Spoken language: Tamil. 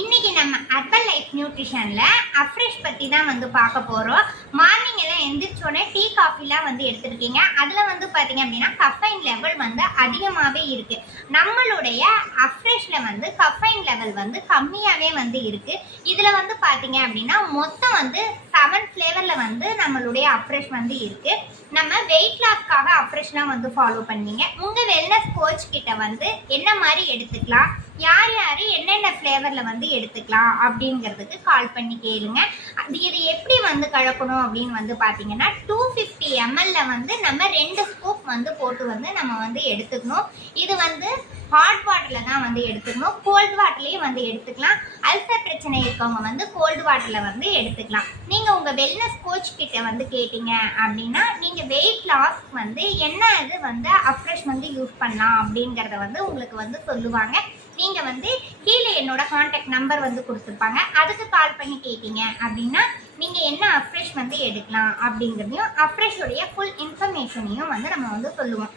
இன்னைக்கு நம்ம ஹெர்பல் லைஃப் நியூட்ரிஷன்ல அஃப்ரெஷ் பத்தி தான் பார்க்க போறோம். மார்னிங் எல்லாம் எந்திரிச்சோடனே டீ காஃபிலாம் எடுத்துருக்கீங்க. அதுல பாத்தீங்க அப்படின்னா கஃபைன் லெவல் அதிகமாவே இருக்கு. நம்மளுடைய அஃப்ரெஷ்ல கஃபைன் லெவல் கம்மியாவே இருக்கு. இதுல பாத்தீங்க அப்படின்னா மொத்தம் 7 ஃபிளேவர்ல நம்மளுடைய அஃப்ரெஷ் இருக்கு. நம்ம வெயிட் லாஸ்க்காக அஃப்ரெஷ்லாம் ஃபாலோ பண்ணுவீங்க. உங்க வெல்னஸ் கோச் கிட்ட என்ன மாதிரி எடுத்துக்கலாம், யார் யார் என்னென்ன ஃப்ளேவரில் எடுத்துக்கலாம் அப்படிங்கிறதுக்கு கால் பண்ணி கேளுங்க. இது எப்படி கலக்கணும் அப்படின்னு பார்த்தீங்கன்னா 250 ml நம்ம 2 ஸ்கூப் போட்டு நம்ம எடுத்துக்கணும். இது ஹாட் வாட்டரில் தான் எடுத்துக்கணும். கோல்டு வாட்டர்லேயும் எடுத்துக்கலாம். அல்சர் பிரச்சனை இருக்கவங்க கோல்டு வாட்டரில் எடுத்துக்கலாம். நீங்கள் உங்கள் வெல்னஸ் கோச் கிட்ட கேட்டீங்க அப்படின்னா நீங்கள் வெயிட் லாஸ் என்ன இது அஃப்ரெஷ் யூஸ் பண்ணலாம் அப்படிங்கிறத உங்களுக்கு சொல்லுவாங்க. நீங்கள் கீழே என்னோட கான்டாக்ட் நம்பர் கொடுத்துருப்பாங்க. அதுக்கு கால் பண்ணி கேட்டீங்க அப்படின்னா நீங்கள் என்ன அஃப்ரெஷ் எடுக்கலாம் அப்படிங்கிறதையும் அஃப்ரெஷோடைய ஃபுல் இன்ஃபர்மேஷனையும் நம்ம சொல்லுவோம்.